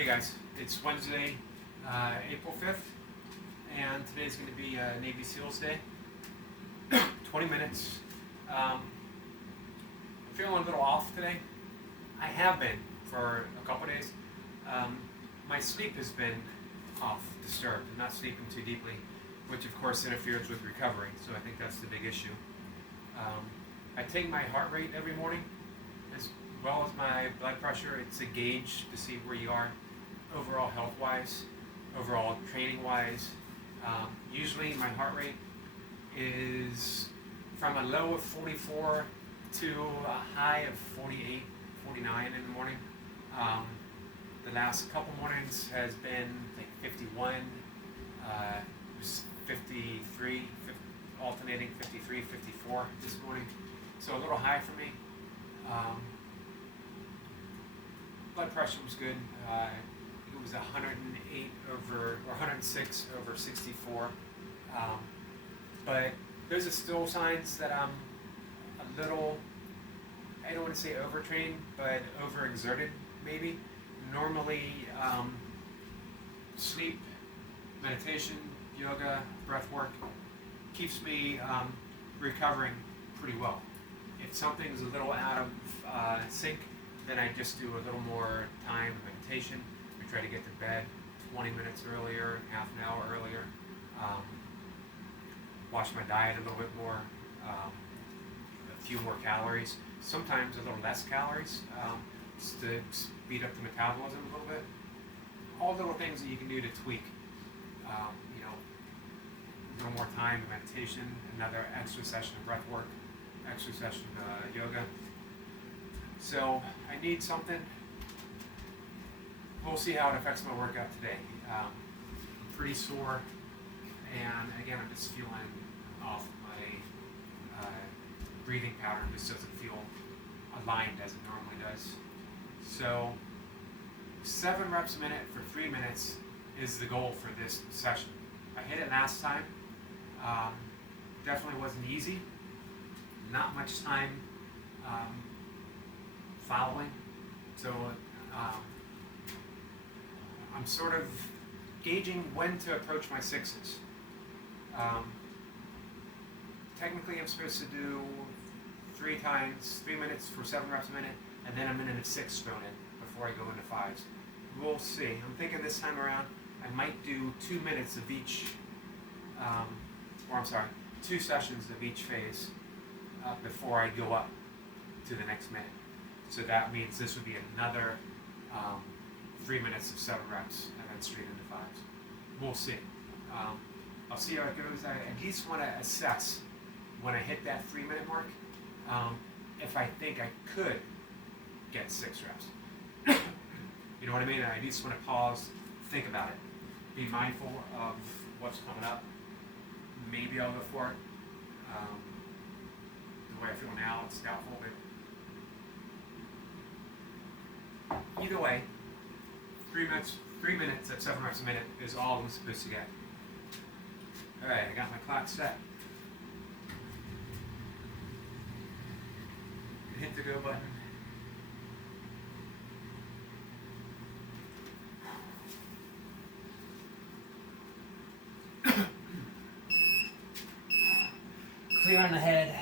Hey guys, it's Wednesday, April 5th, and today's going to be Navy SEALs Day. 20 minutes. I'm feeling a little off today. I have been for a couple days. My sleep has been off, disturbed, and not sleeping too deeply, which of course interferes with recovery, so I think that's the big issue. I take my heart rate every morning, as well as my blood pressure. It's a gauge to see where you are overall health-wise, overall training-wise. Usually my heart rate is from a low of 44 to a high of 48, 49 in the morning. The last couple mornings has been like 51, 53, alternating 53, 54 this morning. So a little high for me. Blood pressure was good. It was 108 over, or 106 over 64. But those are still signs that I'm a little, I don't want to say overtrained, but overexerted maybe. Normally, sleep, meditation, yoga, breath work keeps me recovering pretty well. If something's a little out of sync, then I just do a little more time of meditation. I try to get to bed 20 minutes earlier, half an hour earlier. Watch my diet a little bit more, a few more calories, sometimes a little less calories, just to speed up the metabolism a little bit. All little things that you can do to tweak. A little more time in meditation, another extra session of breath work, extra session of yoga. So I need something. We'll see how it affects my workout today. I'm pretty sore, and again, I'm just feeling off. My breathing pattern just doesn't feel aligned as it normally does. So 7 reps a minute for 3 minutes is the goal for this session. I hit it last time. Definitely wasn't easy. Not much time following. So I'm sort of gauging when to approach my 6s. Technically I'm supposed to do 3 minutes for 7 reps a minute, and then a minute of 6 thrown in before I go into 5s. We'll see. I'm thinking this time around I might do 2 minutes of each, 2 sessions of each phase before I go up to the next minute. So that means this would be another 3 minutes of 7 reps and then straight into 5s. We'll see. I'll see how it goes. I at least want to assess when I hit that 3 minute mark if I think I could get 6 reps. You know what I mean? I at least want to pause, think about it, be mindful of what's coming up. Maybe I'll go for it. The way I feel now, it's doubtful, but either way, 3 minutes at 7 reps a minute is all I'm supposed to get. Alright, I got my clock set. Hit the go button. Clear on the head.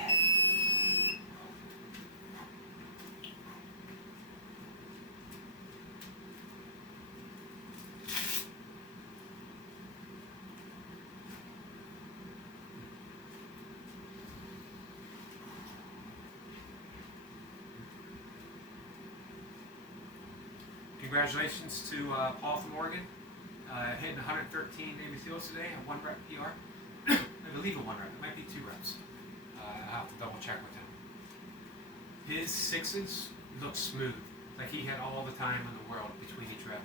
Congratulations to Paul from Oregon, hitting 113 Navy SEALs today, a 1 rep PR. I believe a 1 rep, it might be 2 reps. I'll have to double check with him. His 6s look smooth, like he had all the time in the world between each rep.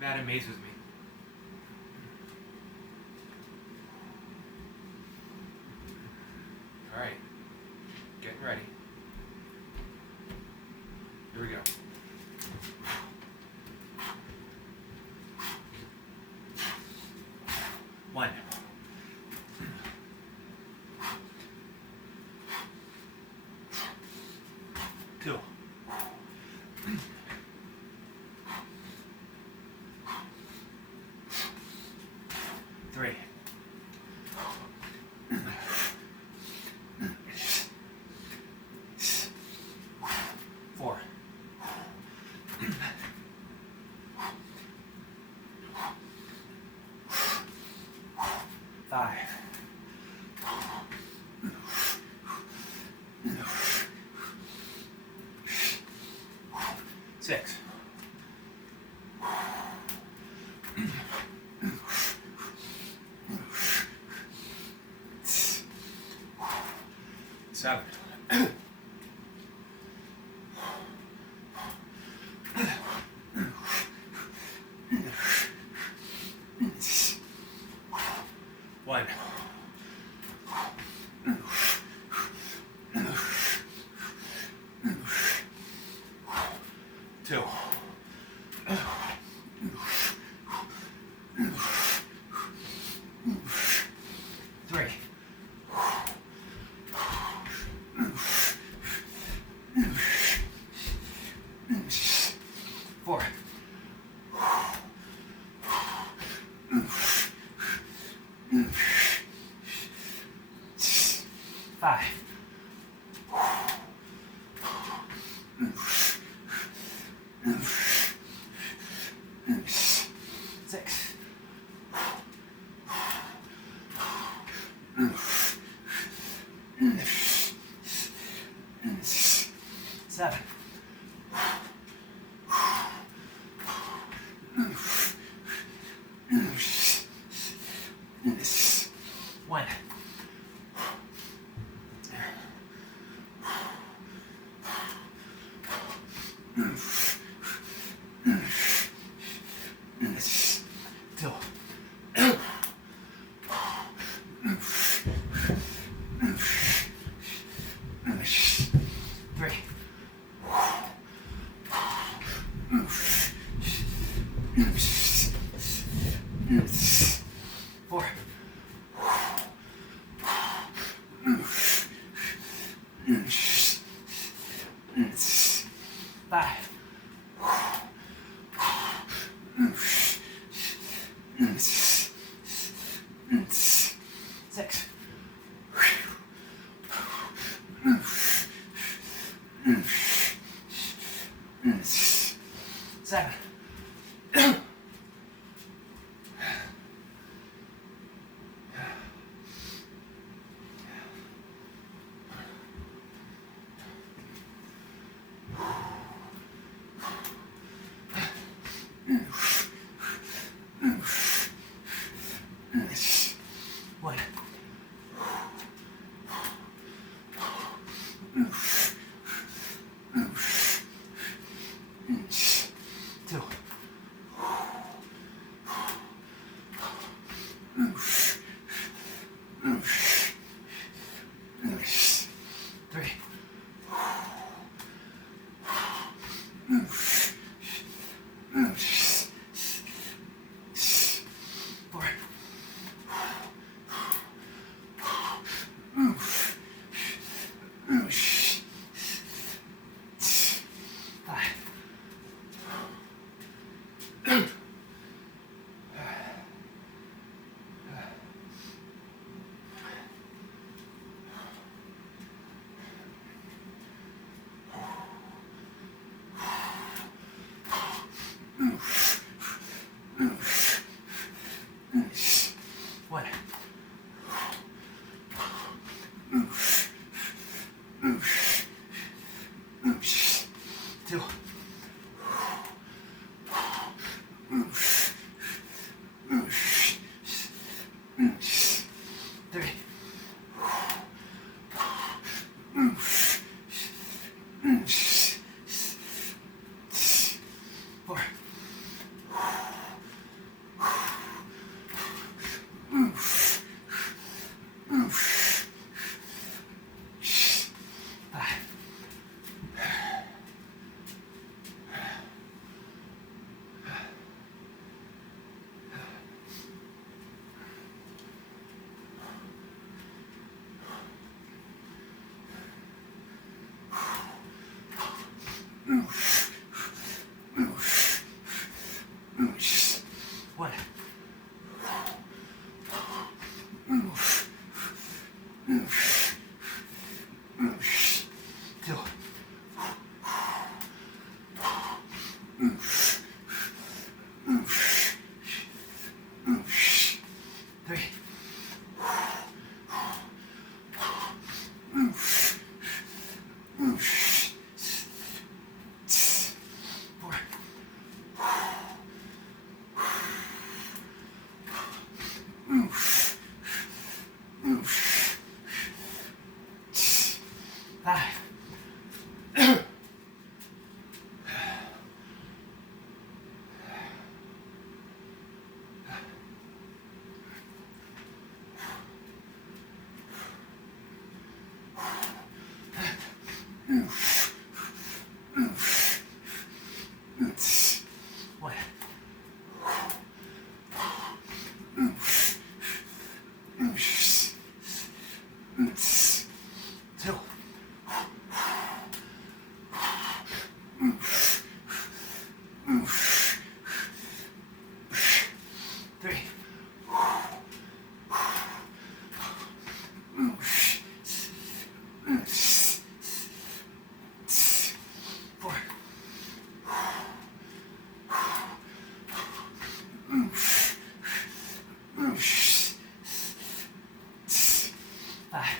That amazes me. Alright, getting ready. Here we go. 1. 2. 6. 7. 1. 2. 3. 4. 5. 6. 7. 1. 2. 3. 4. 5. 6. 7. 1. 2. 3. 4. 5. 1. 2. 3. 4. 5. 1. 2. 3. 4. One. Two. Three. Four. Five.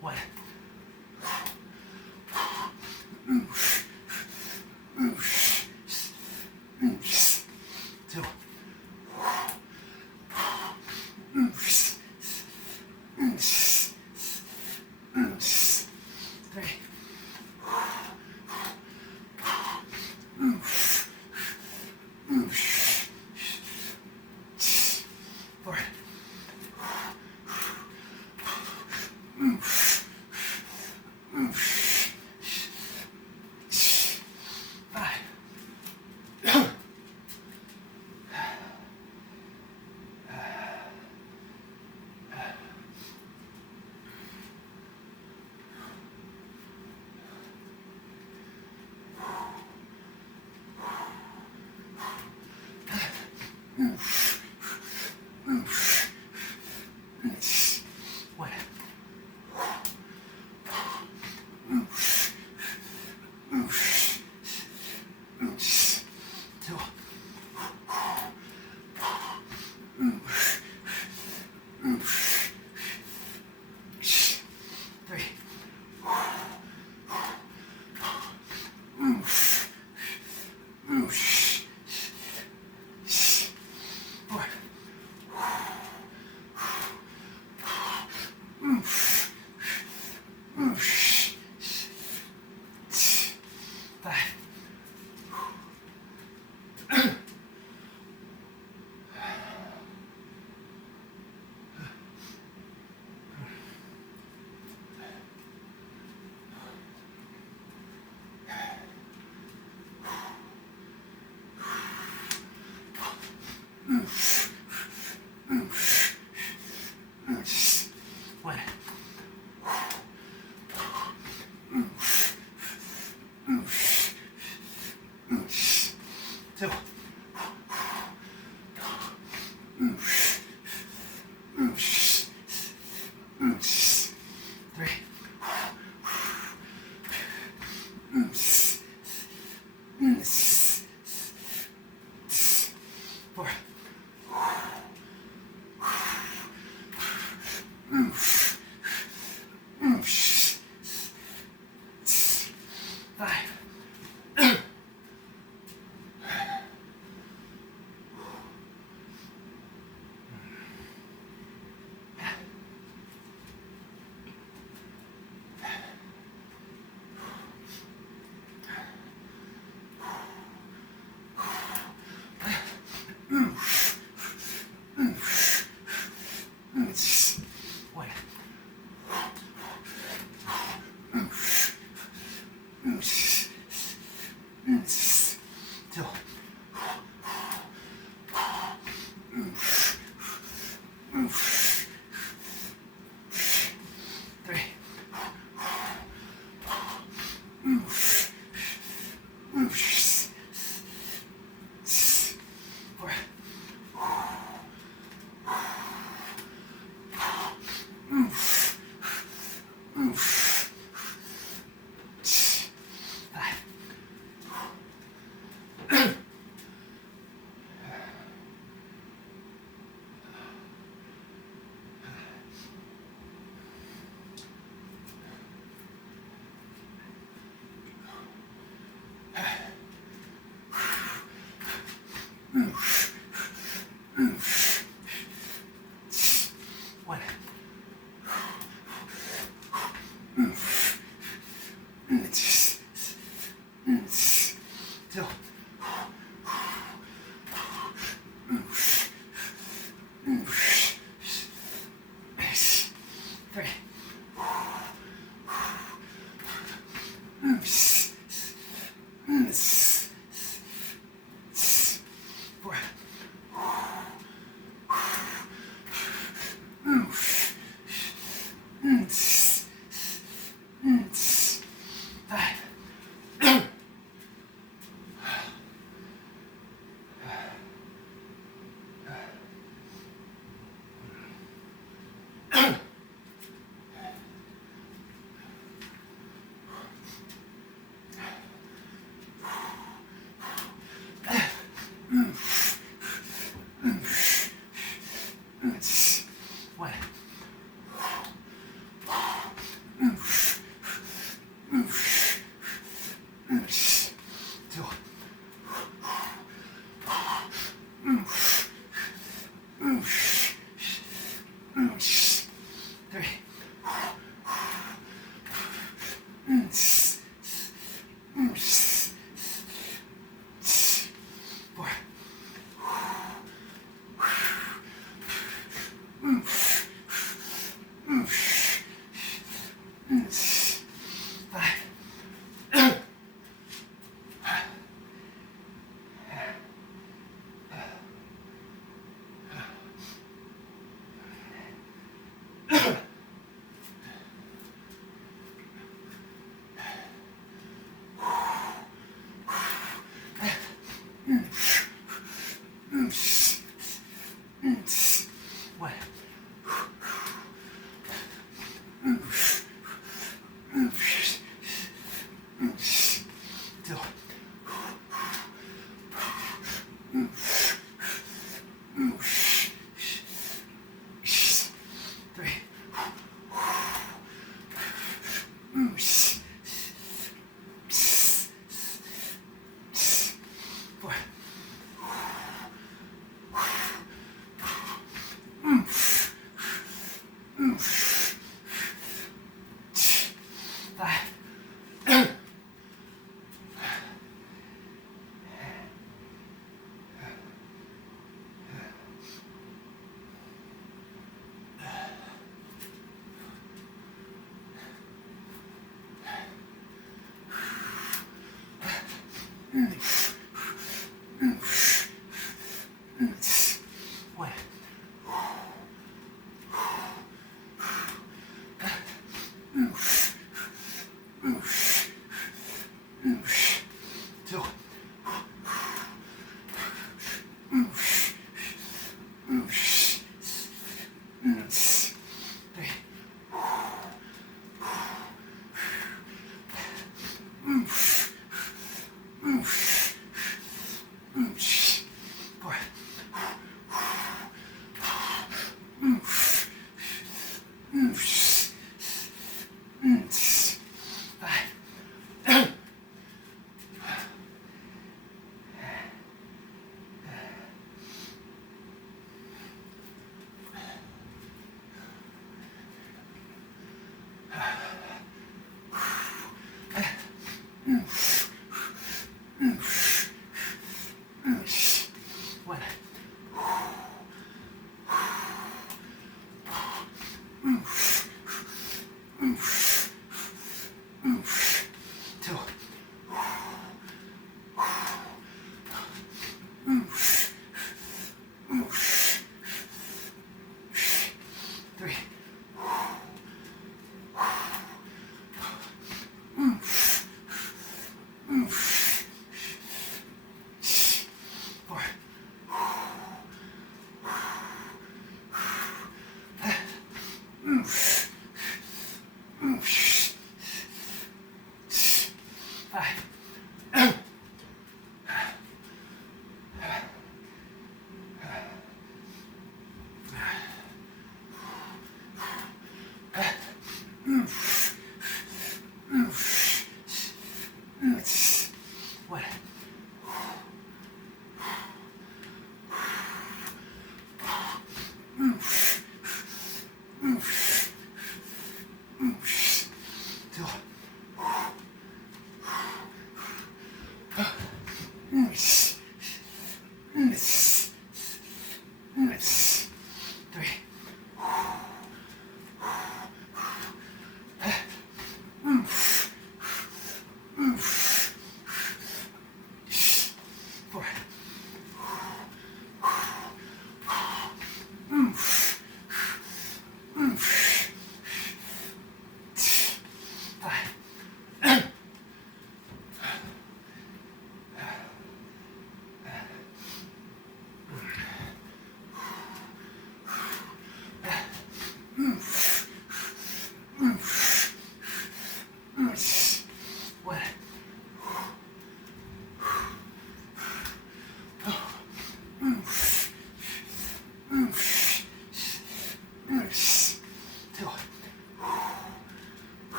One. Two. Three. Four. Five. One. Two. Three. Four. Five. One. Two. Three. Four. Five. One.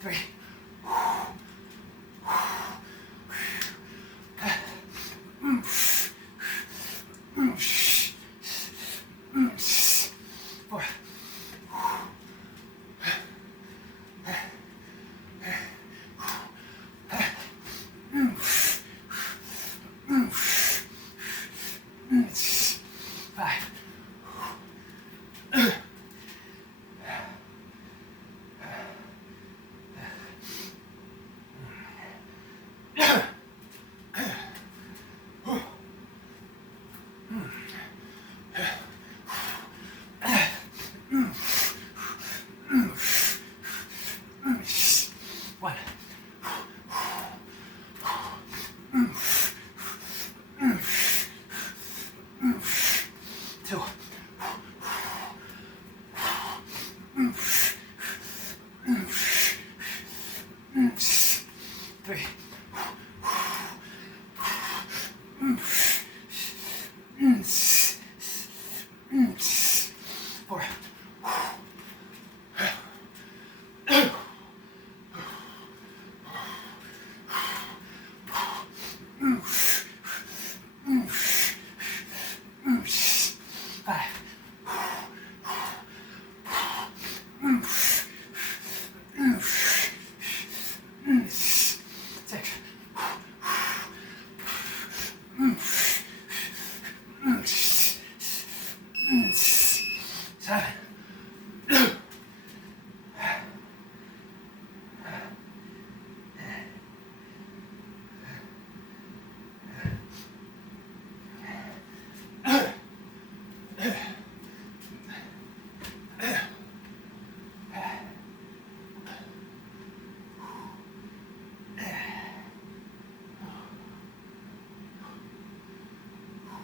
Three. Four. Five. One. Two. Three. Four. Five. Six. Seven.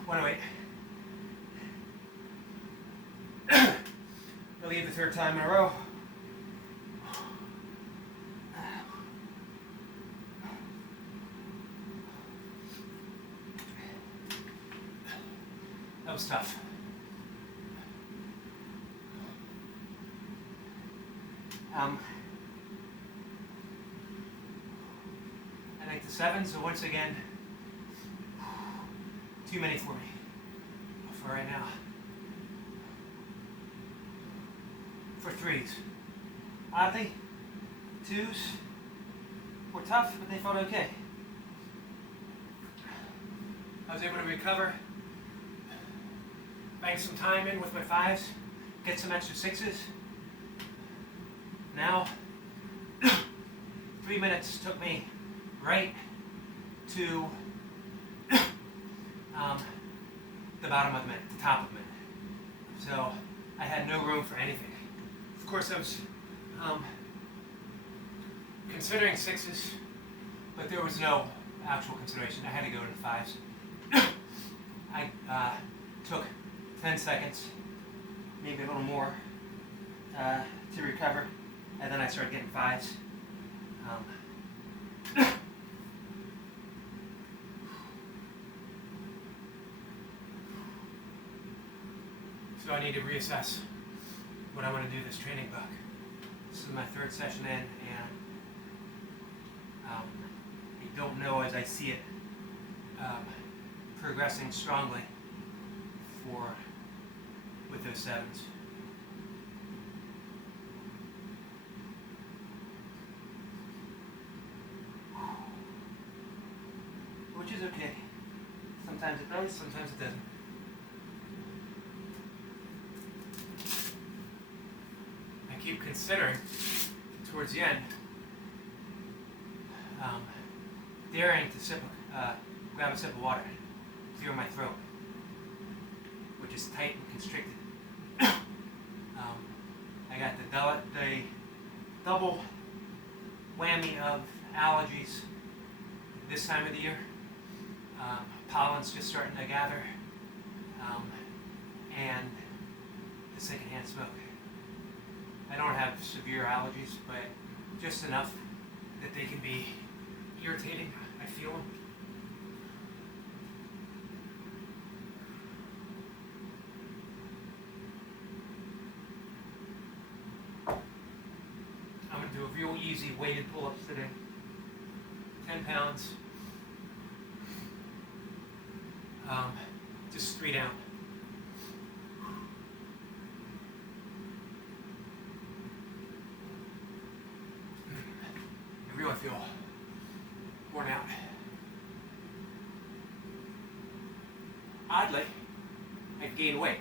One away. Believe the third time in a row. That was tough. I like the seven, so once again, too many for me for right now. For threes. Oddly, twos were tough, but they felt okay. I was able to recover, bank some time in with my fives, get some extra sixes. Now, 3 minutes took me right to the bottom of the minute, the top of the minute. So I had no room for anything. Of course, I was considering sixes, but there was no actual consideration. I had to go to the fives. I took 10 seconds, maybe a little more, to recover, and then I started getting fives. So I need to reassess what I want to do this training book. This is my third session in, and I don't know as I see it progressing strongly with those sevens. Which is okay. Sometimes it does, sometimes it doesn't. I keep considering, towards the end, daring to grab a sip of water, clear my throat, which is tight and constricted. I got the double whammy of allergies this time of the year. Pollen's just starting to gather, and the secondhand smoke. I don't have severe allergies, but just enough that they can be irritating. I feel them. easy weighted pull-ups today. 10 pounds. Just 3 down. I really feel worn out. Oddly, I gained weight.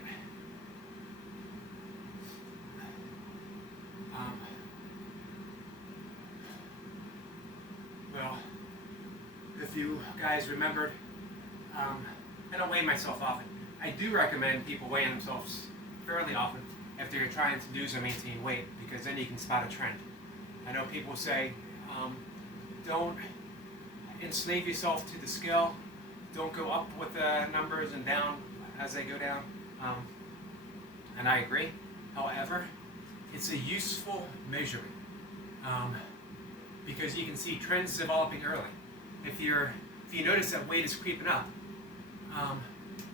Well, if you guys remembered, I don't weigh myself often. I do recommend people weighing themselves fairly often if they're trying to lose or maintain weight, because then you can spot a trend. I know people say, don't enslave yourself to the scale. Don't go up with the numbers and down as they go down. And I agree. However, it's a useful measurement because you can see trends developing early. If you notice that weight is creeping up,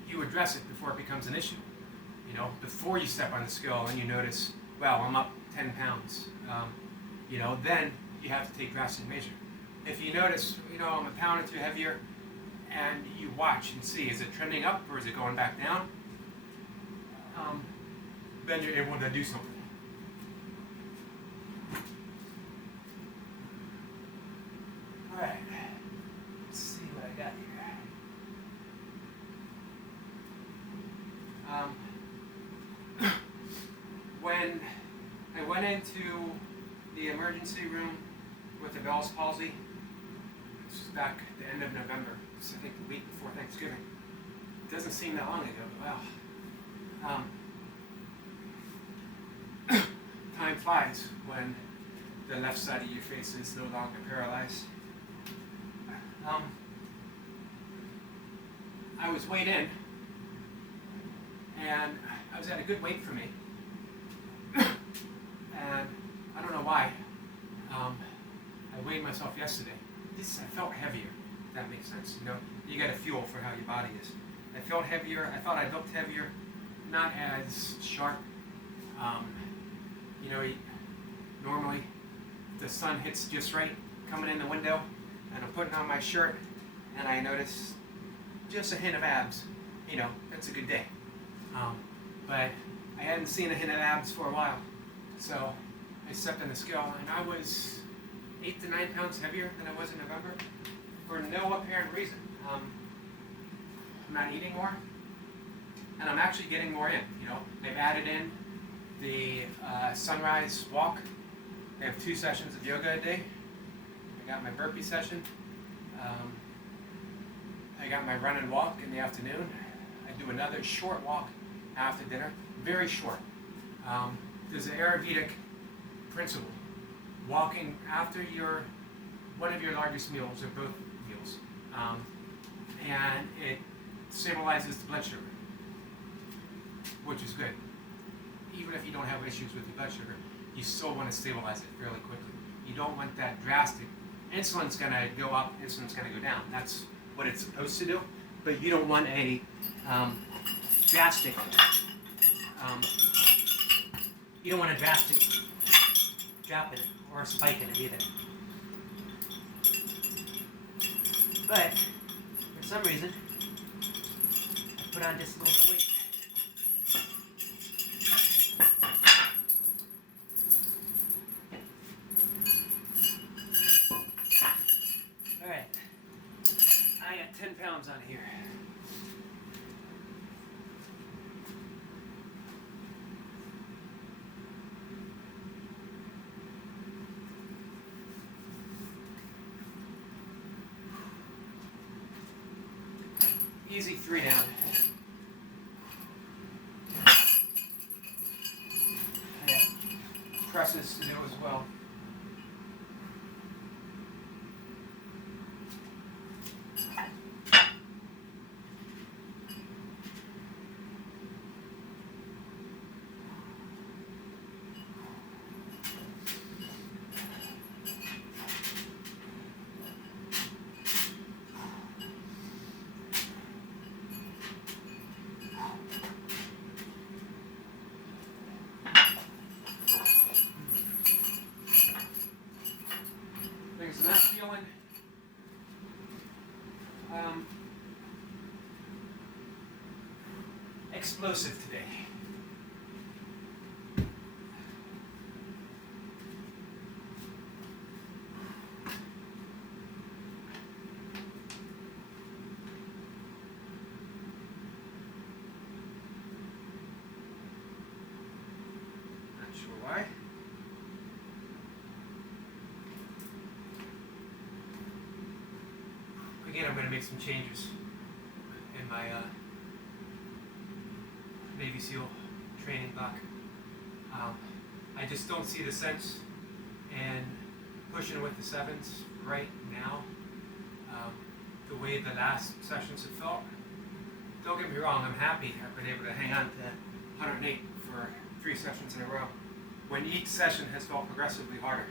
you address it before it becomes an issue. You know, before you step on the scale and you notice, wow, I'm up 10 pounds. Then you have to take drastic measure. If you notice, I'm a pound or two heavier, and you watch and see, is it trending up or is it going back down? Then you're able to do something. All right, let's see what I got here. When I went into the emergency room with the Bell's palsy, this was back at the end of November, so I think the week before Thanksgiving. It doesn't seem that long ago, but wow. Time flies when the left side of your face is no longer paralyzed. I was weighed in, and I was at a good weight for me. And I don't know why. I weighed myself yesterday. I felt heavier, if that makes sense. You got to fuel for how your body is. I felt heavier. I thought I looked heavier, not as sharp. Normally the sun hits just right coming in the window, and I'm putting on my shirt, and I notice just a hint of abs. That's a good day. But I hadn't seen a hint of abs for a while, so I stepped on the scale, and I was 8 to 9 pounds heavier than I was in November for no apparent reason. I'm not eating more, and I'm actually getting more in. I've added in the sunrise walk. I have 2 sessions of yoga a day. I got my burpee session. I got my run and walk in the afternoon. I do another short walk after dinner, very short. There's an Ayurvedic principle. Walking after one of your largest meals, or both meals, and it stabilizes the blood sugar, which is good. Even if you don't have issues with your blood sugar, you still want to stabilize it fairly quickly. You don't want that drastic. Insulin's going to go up, insulin's going to go down. That's what it's supposed to do, but you don't want a drastic drop in it or a spike in it either. But for some reason, I put on just a little bit of weight. All right, I got 10 pounds on here. Easy 3 down. I got presses to do as well. explosive today. Not sure why. Again, I'm going to make some changes in my Navy SEAL training block. I just don't see the sense in pushing with the sevens right now. The way the last sessions have felt. Don't get me wrong, I'm happy I've been able to hang on to 108 for 3 sessions in a row, when each session has felt progressively harder.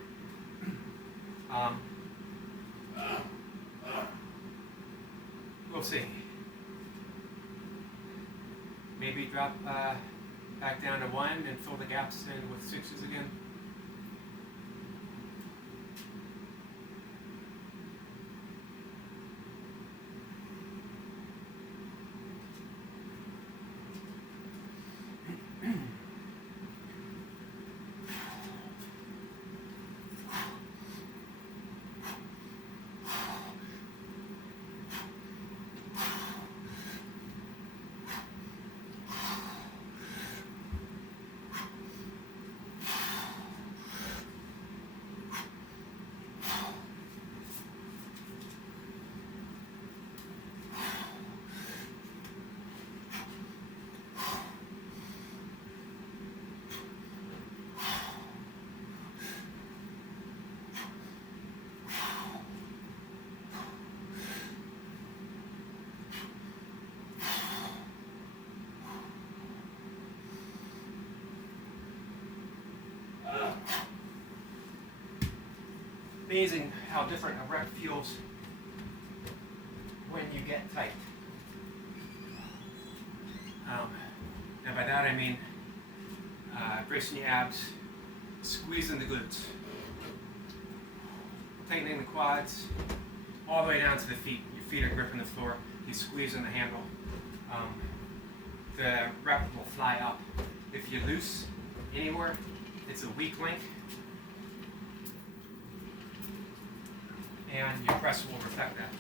We'll see. Maybe drop back down to 1 and fill the gaps in with 6s again. Amazing how different a rep feels when you get tight. And by that I mean bracing your abs, squeezing the glutes, tightening the quads, all the way down to the feet. Your feet are gripping the floor, you're squeezing the handle. The rep will fly up. If you're loose anywhere, it's a weak link. And your press will reflect that.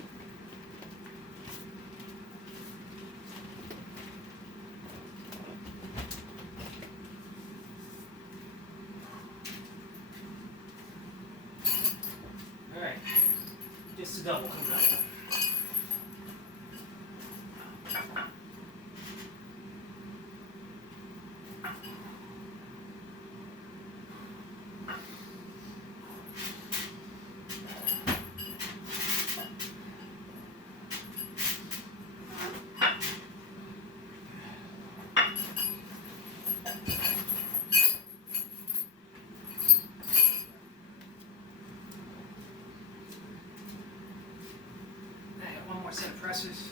All right, just a double coming up. Set of presses.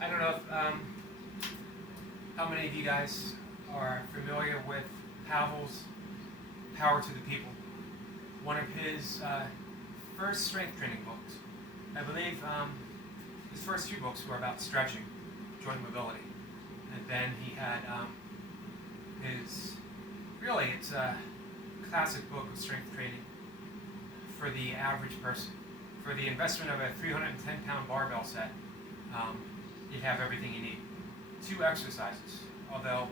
I don't know if, how many of you guys are familiar with Pavel's Power to the People, one of his first strength training books. I believe his first 2 books were about stretching, joint mobility, and then he had it's a classic book of strength training for the average person. For the investment of a 310-pound barbell set, you have everything you need. 2 exercises, although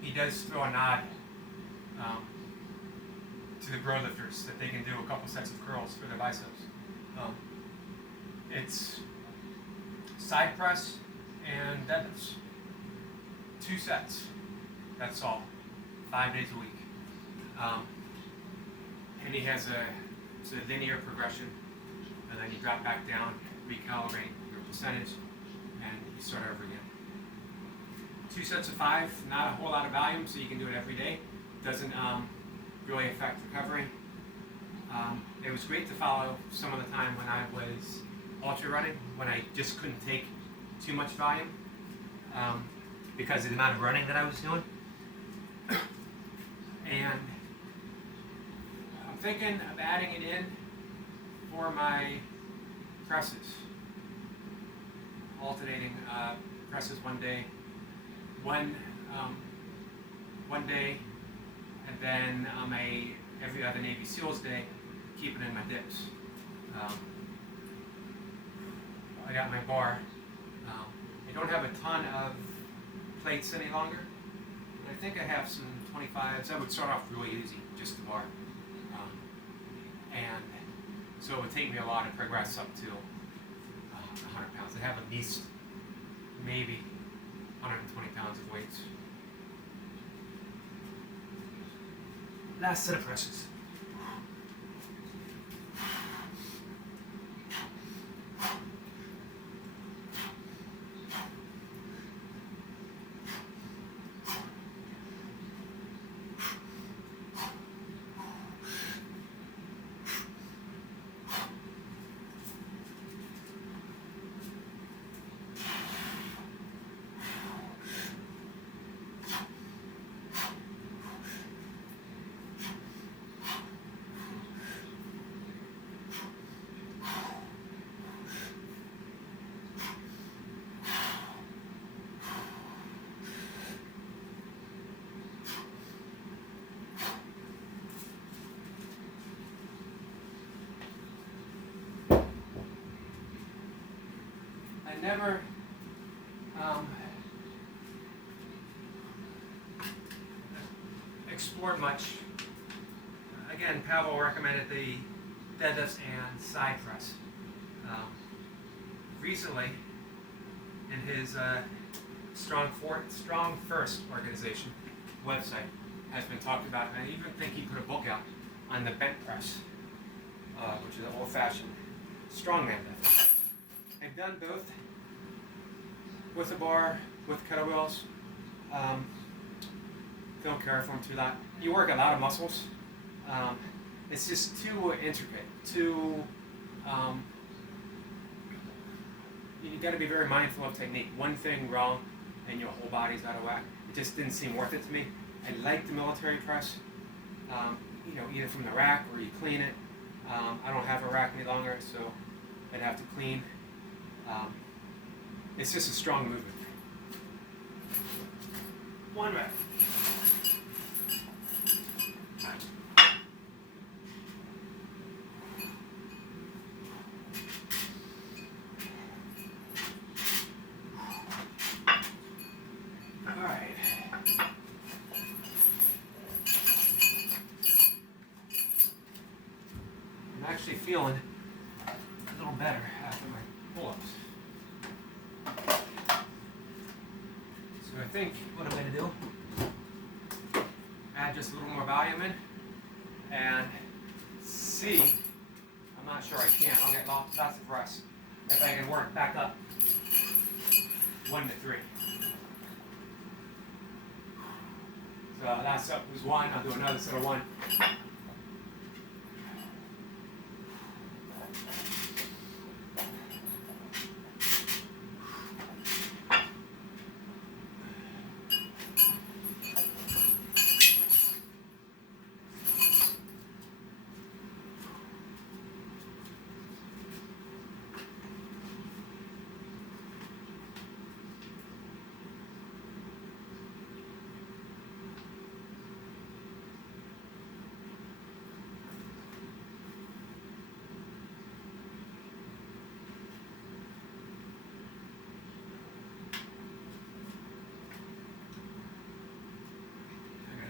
he does throw a nod to the bro lifters that they can do a couple sets of curls for their biceps. It's side press and deadlifts. 2 sets, that's all. 5 days a week. And he has it's a linear progression, and then you drop back down, recalibrate your percentage, and you start over again. 2 sets of 5, not a whole lot of volume, so you can do it every day. Doesn't really affect recovery. It was great to follow some of the time when I was ultra running, when I just couldn't take too much volume because of the amount of running that I was doing. And I'm thinking of adding it in for my presses. Alternating presses one day, one day, and then on my every other Navy SEALs day, keeping in my dips. I got my bar. I don't have a ton of plates any longer. But I think I have some 25s. I would start off really easy, just the bar. And so it would take me a lot to progress up to 100 pounds. I have at least maybe 120 pounds of weights. Last set of presses. I never explored much. Again, Pavel recommended the deadlifts and side press. Recently, in his Strong First organization website, has been talked about, and I even think he put a book out on the bent press, which is an old-fashioned strongman lift. I've done both with a bar, with kettlebells. Don't care for them too lot. You work a lot of muscles. It's just too intricate. You got to be very mindful of technique. One thing wrong, and your whole body's out of whack. It just didn't seem worth it to me. I like the military press. Either from the rack or you clean it. I don't have a rack any longer, so I'd have to clean. It's just a strong movement. One rep. All right. I'm actually feeling a little better after my pull-ups. So I think what I'm going to do, add just a little more volume in and see, I'm not sure I can, I'll get lots of rest, if I can work back up 1 to 3. So last up was 1, I'll do another set of 1.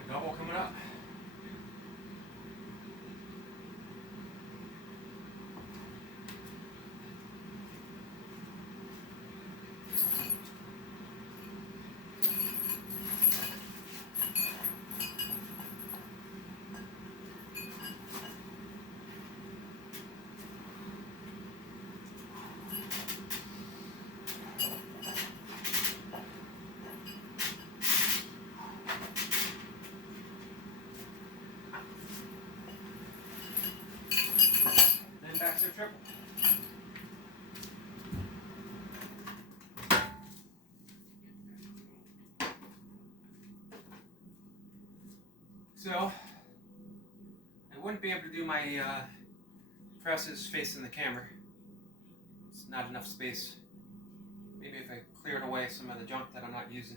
Double coming up. Back to triple. So, I wouldn't be able to do my presses facing the camera. It's not enough space. Maybe if I cleared away some of the junk that I'm not using.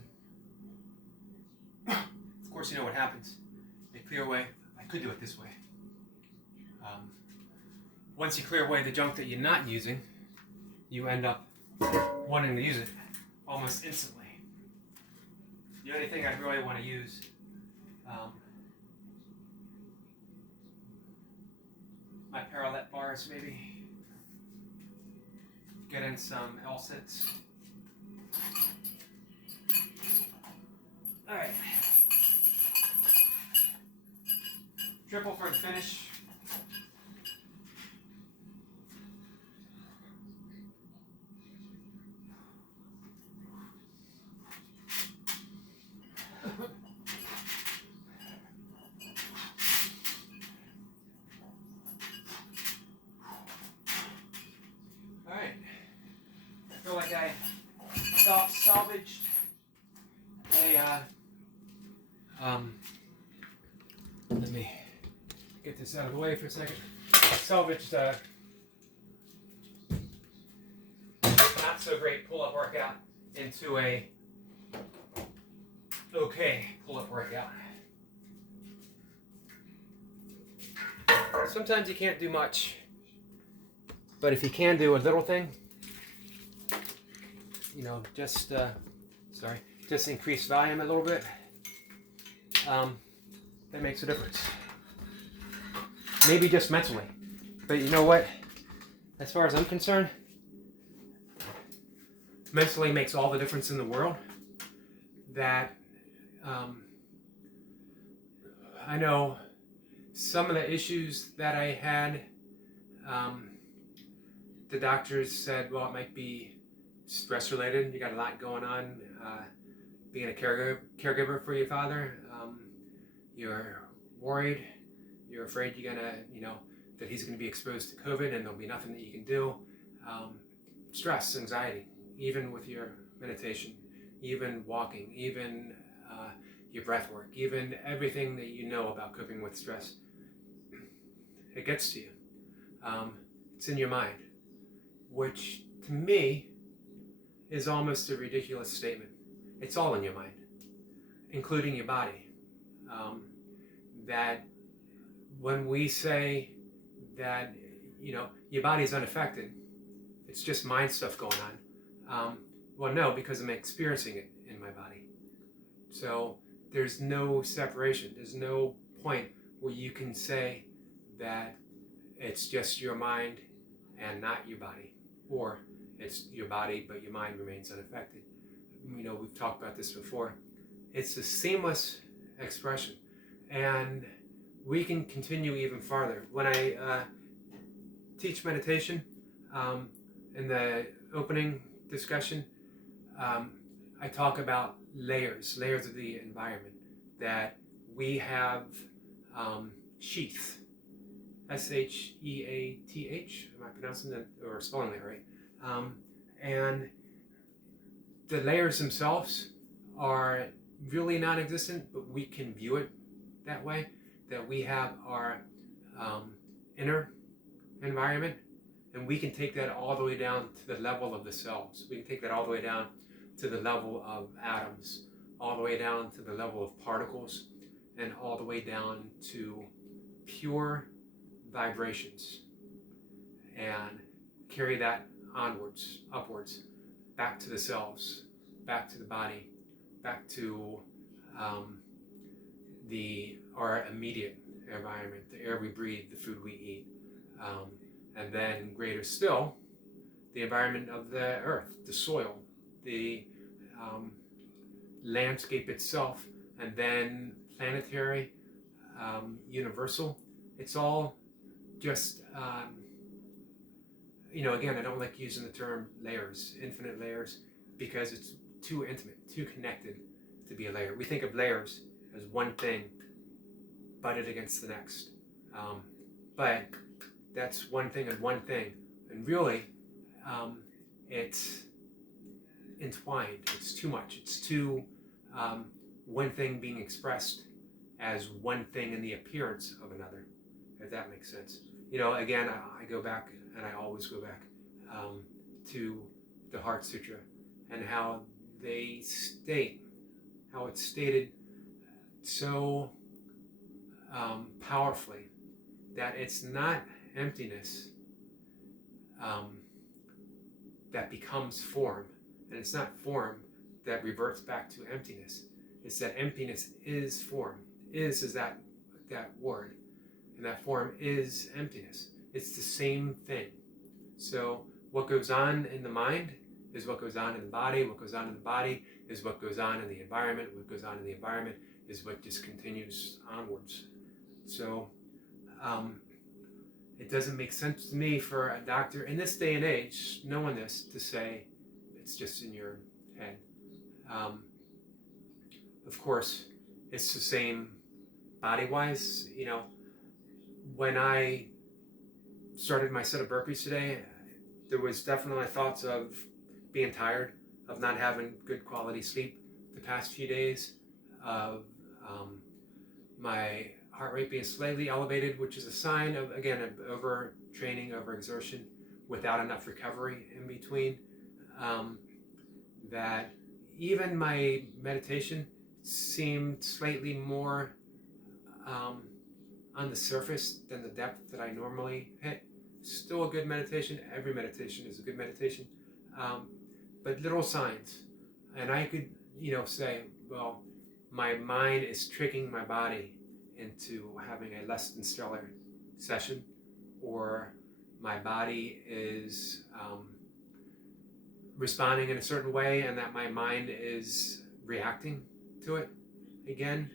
Of course, you know what happens. They clear away. I could do it this way. Once you clear away the junk that you're not using, you end up wanting to use it almost instantly. The only thing I really want to use my parallel bars, maybe. Get in some L-sits. Alright. Triple for the finish. Alright. I feel like I salvaged a let me get this out of the way for a second. Salvaged not so great pull-up workout into a okay pull-up workout. Sometimes you can't do much, but if you can do a little thing, you know, just increase volume a little bit, that makes a difference. Maybe just mentally, but you know what? As far as I'm concerned, mentally makes all the difference in the world. That I know some of the issues that I had, the doctors said, well, it might be stress related. You got a lot going on, being a caregiver for your father. You're worried. You're afraid you're gonna, that he's gonna be exposed to COVID and there'll be nothing that you can do. Stress, anxiety, even with your meditation, even walking, even your breath work, even everything that you know about coping with stress. It gets to you. It's in your mind, which to me is almost a ridiculous statement. It's all in your mind, including your body. That when we say that, your body's unaffected, it's just mind stuff going on. Well, no, because I'm experiencing it in my body. So there's no separation. There's no point where you can say that it's just your mind and not your body, or it's your body but your mind remains unaffected. We've talked about this before. It's a seamless expression, and we can continue even farther. When I teach meditation, in the opening discussion, I talk about layers of the environment, that we have sheath, S-H-E-A-T-H, am I pronouncing that or spelling that right? And the layers themselves are really non-existent, but we can view it that way, that we have our inner environment, and we can take that all the way down to the level of the cells. We can take that all the way down to the level of atoms, all the way down to the level of particles, and all the way down to pure vibrations, and carry that onwards, upwards, back to the cells, back to the body, back to our immediate environment, the air we breathe, the food we eat, and then greater still, the environment of the earth, the soil, the landscape itself, and then planetary, universal. It's all just, again, I don't like using the term layers, infinite layers, because it's too intimate, too connected to be a layer. We think of layers as one thing butted against the next. But that's one thing and one thing. And really, it's entwined. It's too much. It's too one thing being expressed as one thing in the appearance of another. if that makes sense. You know, again, I go back, and I always go back to the Heart Sutra and how it's stated so powerfully that it's not emptiness that becomes form, and it's not form that reverts back to emptiness. It's that emptiness is form. Is that word, and that form is emptiness. It's the same thing. So what goes on in the mind is what goes on in the body. What goes on in the body is what goes on in the environment. What goes on in the environment is what just continues onwards. So it doesn't make sense to me for a doctor in this day and age, knowing this, to say it's just in your head. Of course, it's the same body-wise. You know, when I started my set of burpees today, there was definitely thoughts of being tired, of not having good quality sleep the past few days, of my heart rate being slightly elevated, which is a sign of, again, of overtraining, overexertion, without enough recovery in between. That even my meditation seemed slightly more on the surface than the depth that I normally hit. Still a good meditation. Every meditation is a good meditation. But little signs. And I could, say, well, my mind is tricking my body into having a less than stellar session, or my body is responding in a certain way and that my mind is reacting to it. Again,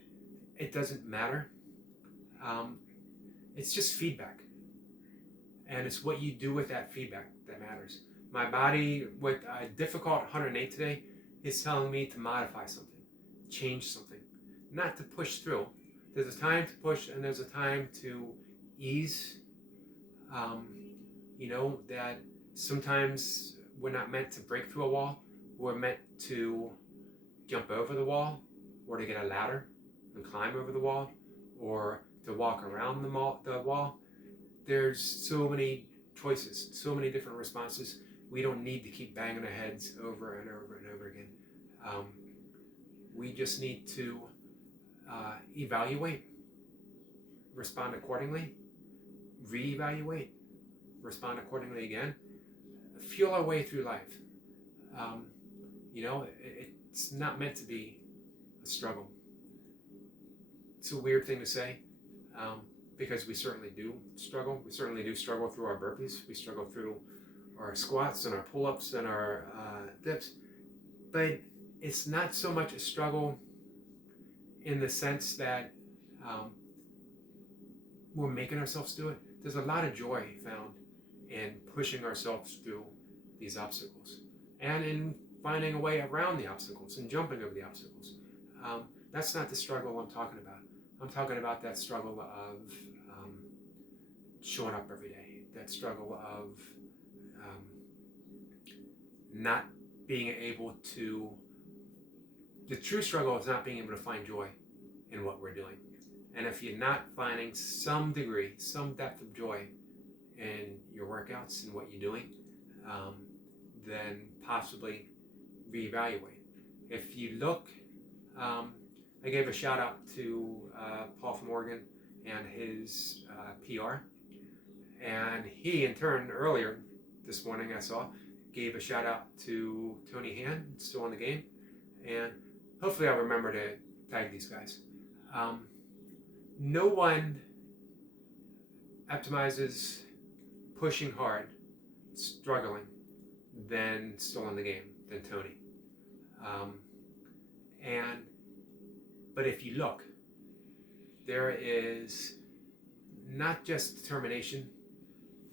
it doesn't matter. It's just feedback. And it's what you do with that feedback that matters. My body, with a difficult 108 today, is telling me to modify something, change something, not to push through. There's a time to push and there's a time to ease. That sometimes we're not meant to break through a wall. We're meant to jump over the wall, or to get a ladder and climb over the wall, or to walk around the wall. There's so many choices, so many different responses. We don't need to keep banging our heads over and over and over again. We just need to evaluate, respond accordingly, reevaluate, respond accordingly again, feel our way through life. It's not meant to be a struggle. It's a weird thing to say, because we certainly do struggle. We certainly do struggle through our burpees. We struggle through our squats and our pull-ups and our dips. But it's not so much a struggle in the sense that we're making ourselves do it. There's a lot of joy found in pushing ourselves through these obstacles and in finding a way around the obstacles and jumping over the obstacles. That's not the struggle I'm talking about. I'm talking about that struggle of showing up every day, that struggle of not being able to, the true struggle is not being able to find joy in what we're doing. And if you're not finding some degree, some depth of joy in your workouts and what you're doing, then possibly reevaluate. If you look, I gave a shout out to Paul from Oregon and his PR. And he, in turn, earlier this morning I saw, gave a shout out to Tony Han, still in the game. And hopefully I'll remember to tag these guys. No one optimizes pushing hard, struggling, than still in the game, than Tony. But if you look, there is not just determination,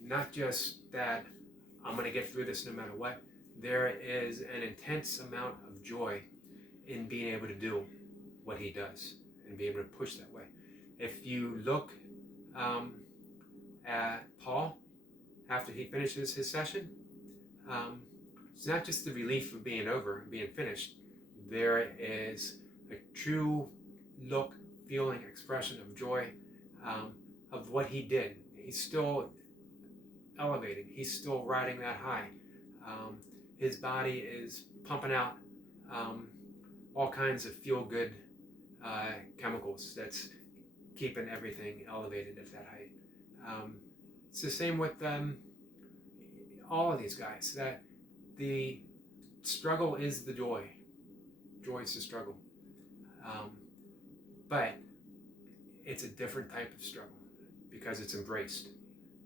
not just that I'm going to get through this no matter what. There is an intense amount of joy in being able to do what he does and be able to push that way. If you look at Paul after he finishes his session, it's not just the relief of being over and being finished. There is a true look, feeling, expression of joy, of what he did. He's still elevated. He's still riding that high. His body is pumping out all kinds of feel-good chemicals that's keeping everything elevated at that height. It's the same with all of these guys, that the struggle is the joy. Joy is the struggle. But it's a different type of struggle because it's embraced,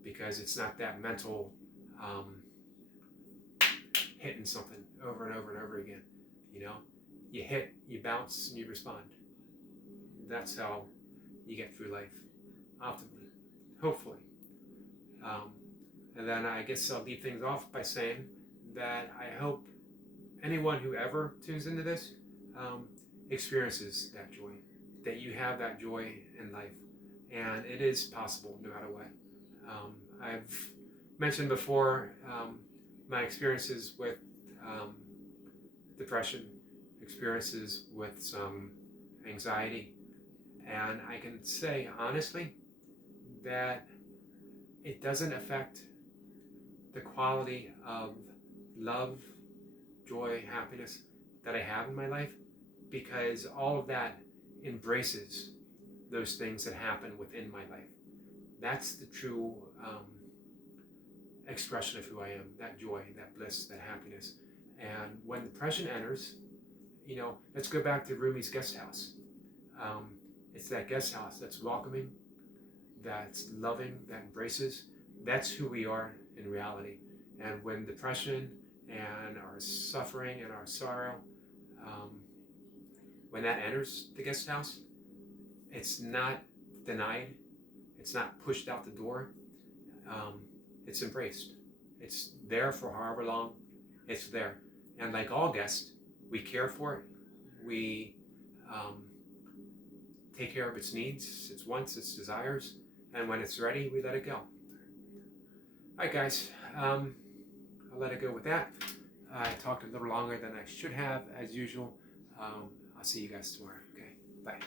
because it's not that mental hitting something over and over and over again. You know, you hit, you bounce, and you respond. That's how you get through life, optimally, hopefully. And then I guess I'll leave things off by saying that I hope anyone who ever tunes into this experiences that joy, that you have that joy in life, and it is possible no matter what. I've mentioned before my experiences with depression, experiences with some anxiety, and I can say honestly that it doesn't affect the quality of love, joy, happiness that I have in my life, because all of that embraces those things that happen within my life. That's the true expression of who I am, that joy, that bliss, that happiness. And when depression enters, you know, let's go back to Rumi's guest house. It's that guest house that's welcoming, that's loving, that embraces. That's who we are in reality. And when depression and our suffering and our sorrow, when that enters the guest house, it's not denied, it's not pushed out the door, it's embraced. It's there for however long it's there. And like all guests, we care for it, we take care of its needs, its wants, its desires, and when it's ready, we let it go. All right, guys, I'll let it go with that. I talked a little longer than I should have, as usual. I'll see you guys tomorrow. Okay, bye.